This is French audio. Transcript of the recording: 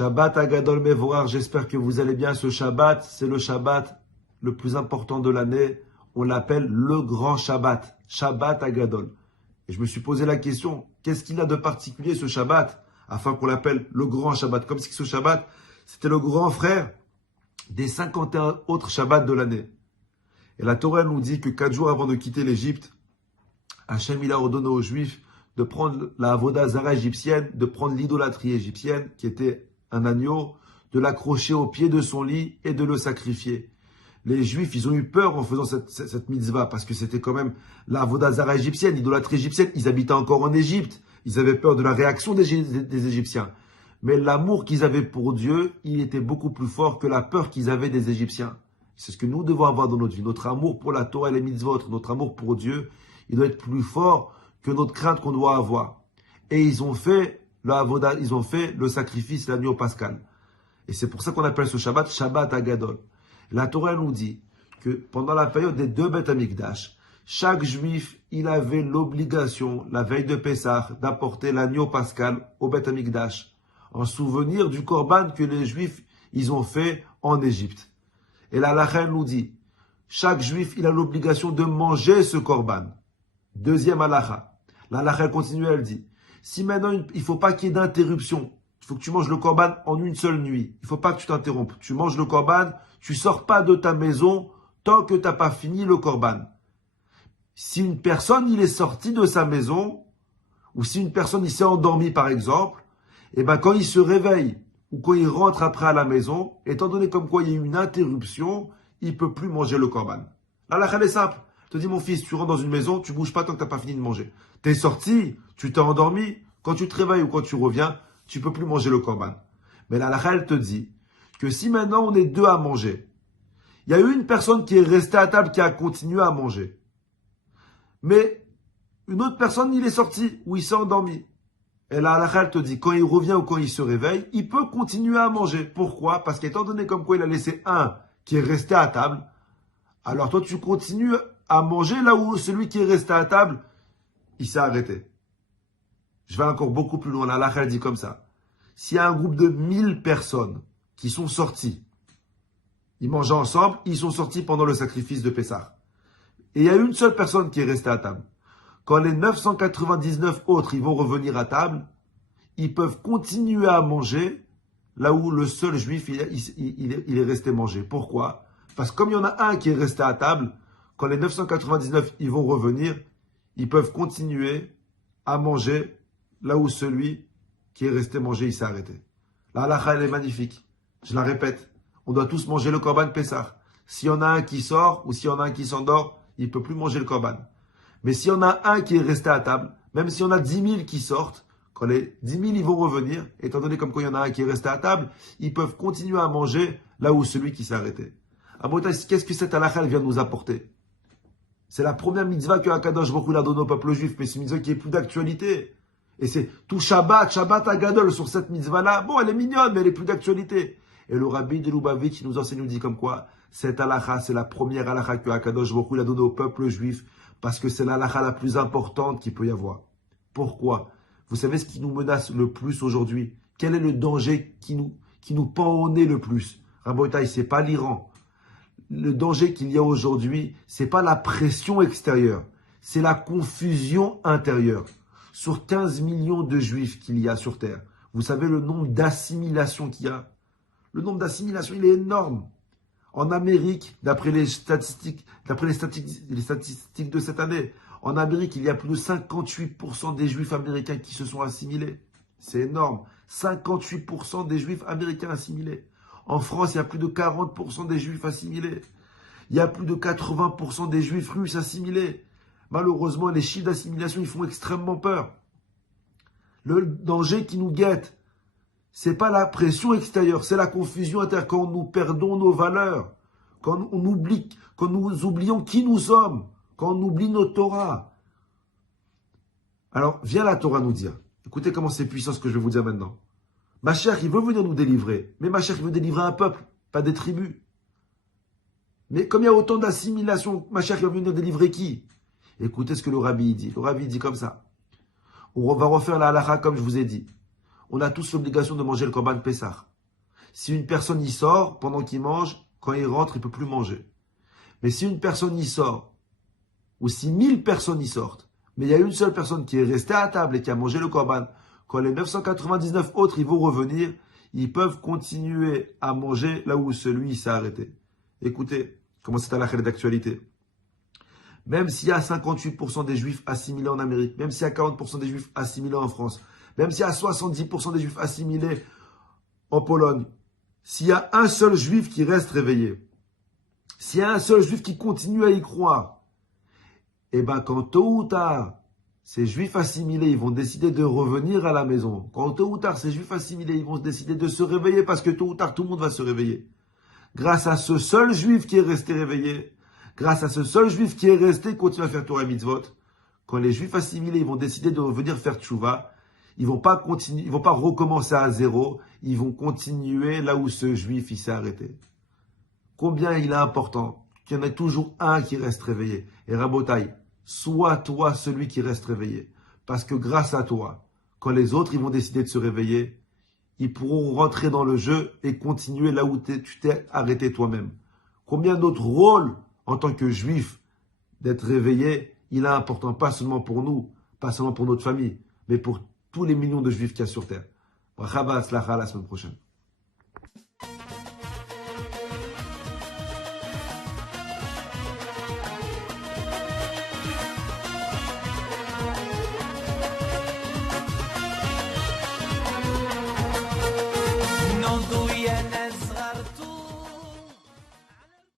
Shabbat Agadol Mevorar, j'espère que vous allez bien. Ce Shabbat, c'est le Shabbat le plus important de l'année. On l'appelle le grand Shabbat, Shabbat Agadol. Et je me suis posé la question, qu'est-ce qu'il a de particulier ce Shabbat, afin qu'on l'appelle le grand Shabbat, comme si ce Shabbat, c'était le grand frère des 51 autres Shabbats de l'année. Et la Torah nous dit que 4 jours avant de quitter l'Égypte, Hachem il a ordonné aux Juifs de prendre la Avoda Zara égyptienne, de prendre l'idolâtrie égyptienne, qui était un agneau, de l'accrocher au pied de son lit et de le sacrifier. Les Juifs, ils ont eu peur en faisant cette mitzvah, parce que c'était quand même la Avoda Zara égyptienne, l'idolâtrie égyptienne. Ils habitaient encore en Égypte. Ils avaient peur de la réaction des Égyptiens. Mais l'amour qu'ils avaient pour Dieu, il était beaucoup plus fort que la peur qu'ils avaient des Égyptiens. C'est ce que nous devons avoir dans notre vie. Notre amour pour la Torah et les mitzvot, notre amour pour Dieu, il doit être plus fort que notre crainte qu'on doit avoir. Et ils ont fait le sacrifice, l'agneau pascal. Et c'est pour ça qu'on appelle ce Shabbat, Shabbat Agadol. La Torah nous dit que pendant la période des 2 Beth Amikdash, chaque Juif, il avait l'obligation, la veille de Pessah, d'apporter l'agneau pascal au Beth Amikdash, en souvenir du korban que les Juifs, ils ont fait en Égypte. Et la halakha nous dit, chaque Juif, il a l'obligation de manger ce korban. Deuxième halakha. La halakha continue, elle dit, si maintenant, il ne faut pas qu'il y ait d'interruption, il faut que tu manges le korban en une seule nuit. Il ne faut pas que tu t'interrompes. Tu manges le korban, tu ne sors pas de ta maison tant que tu n'as pas fini le korban. Si une personne, il est sorti de sa maison, ou si une personne, il s'est endormi par exemple, et ben quand il se réveille, ou quand il rentre après à la maison, étant donné comme quoi il y a eu une interruption, il ne peut plus manger le korban. La halakha est simple. Je te dis, mon fils, tu rentres dans une maison, tu ne bouges pas tant que tu n'as pas fini de manger. Tu es sorti, tu t'es endormi, quand tu te réveilles ou quand tu reviens, tu ne peux plus manger le korban. Mais la halakha, elle te dit que si maintenant on est 2 à manger, il y a eu une personne qui est restée à table qui a continué à manger. Mais une autre personne, il est sorti ou il s'est endormi. Et la halakha, elle te dit, quand il revient ou quand il se réveille, il peut continuer à manger. Pourquoi? Parce qu'étant donné comme quoi il a laissé un qui est resté à table, alors toi tu continues à manger là où celui qui est resté à table, il s'est arrêté. Je vais encore beaucoup plus loin. La halakha, elle dit comme ça. S'il y a un groupe de 1000 personnes qui sont sorties, ils mangeaient ensemble, ils sont sortis pendant le sacrifice de Pessah. Et il y a une seule personne qui est restée à table. Quand les 999 autres, ils vont revenir à table, ils peuvent continuer à manger là où le seul juif, il est resté manger. Pourquoi? Parce que comme il y en a un qui est resté à table, quand les 999, ils vont revenir, ils peuvent continuer à manger là où celui qui est resté manger, il s'est arrêté. La halakha, elle est magnifique. Je la répète. On doit tous manger le korban Pessah. S'il y en a un qui sort ou s'il y en a un qui s'endort, il ne peut plus manger le korban. Mais s'il y en a un qui est resté à table, même s'il y en a 10 000 qui sortent, quand les 10 000 ils vont revenir, étant donné comme quoi il y en a un qui est resté à table, ils peuvent continuer à manger là où celui qui s'est arrêté. Qu'est-ce que cette halakha vient nous apporter? C'est la première mitzvah que Akadosh Baruch Hu a donnée au peuple juif, mais c'est une mitzvah qui est plus d'actualité. Et c'est tout Shabbat Agadol sur cette mitzvah-là. Bon, elle est mignonne, mais elle est plus d'actualité. Et le rabbi de Lubavitch nous enseigne, nous dit comme quoi cette halakha, c'est la première halakha que Akadosh Baruch Hu a donnée au peuple juif, parce que c'est la halakha la plus importante qu'il peut y avoir. Pourquoi? Vous savez ce qui nous menace le plus aujourd'hui? Quel est le danger qui nous pend au nez le plus? Rabotai, c'est pas l'Iran. Le danger qu'il y a aujourd'hui, c'est pas la pression extérieure, c'est la confusion intérieure. Sur 15 millions de juifs qu'il y a sur Terre, vous savez le nombre d'assimilations qu'il y a? Le nombre d'assimilations, il est énorme. En Amérique, d'après les statistiques de cette année, en Amérique, il y a plus de 58% des juifs américains qui se sont assimilés. C'est énorme. 58% des juifs américains assimilés. En France, il y a plus de 40% des juifs assimilés. Il y a plus de 80% des juifs russes assimilés. Malheureusement, les chiffres d'assimilation, ils font extrêmement peur. Le danger qui nous guette, c'est pas la pression extérieure, c'est la confusion intérieure. Quand nous perdons nos valeurs, quand nous oublions qui nous sommes, quand on oublie notre Torah. Alors, vient la Torah nous dire, écoutez comment c'est puissant ce que je vais vous dire maintenant. Mashiach, il veut venir nous délivrer, mais Mashiach, il veut délivrer un peuple, pas des tribus. Mais comme il y a autant d'assimilation, Mashiach, il va venir délivrer qui? Écoutez ce que le rabbi dit. Le rabbi dit comme ça. On va refaire la halakha comme je vous ai dit. on a tous l'obligation de manger le Korban Pessah. Si une personne y sort, pendant qu'il mange, quand il rentre, il ne peut plus manger. Mais si une personne y sort, ou si 1000 personnes y sortent, mais il y a une seule personne qui est restée à table et qui a mangé le Korban, quand les 999 autres ils vont revenir, ils peuvent continuer à manger là où celui s'est arrêté. Écoutez, comment c'est à la khale d'actualité. Même s'il y a 58% des juifs assimilés en Amérique, même s'il y a 40% des juifs assimilés en France, même s'il y a 70% des juifs assimilés en Pologne, s'il y a un seul juif qui reste réveillé, s'il y a un seul juif qui continue à y croire, eh bien quand tôt ou tard, ces juifs assimilés, ils vont décider de revenir à la maison. Quand tôt ou tard, ces juifs assimilés, ils vont décider de se réveiller parce que tôt ou tard, tout le monde va se réveiller. Grâce à ce seul juif qui est resté réveillé, grâce à ce seul juif qui est resté, continue à faire Torah et Mitzvot, quand les juifs assimilés, ils vont décider de revenir faire tchouva, ils vont pas recommencer à zéro, ils vont continuer là où ce juif, il s'est arrêté. Combien il est important qu'il y en ait toujours un qui reste réveillé. Et Rabotai, sois toi celui qui reste réveillé. Parce que grâce à toi, quand les autres ils vont décider de se réveiller, ils pourront rentrer dans le jeu et continuer là où tu t'es arrêté toi-même. Combien d'autres rôles en tant que juif d'être réveillé, il est important, pas seulement pour nous, pas seulement pour notre famille, mais pour tous les millions de juifs qu'il y a sur terre. Bracha v'hatzlacha, la semaine prochaine.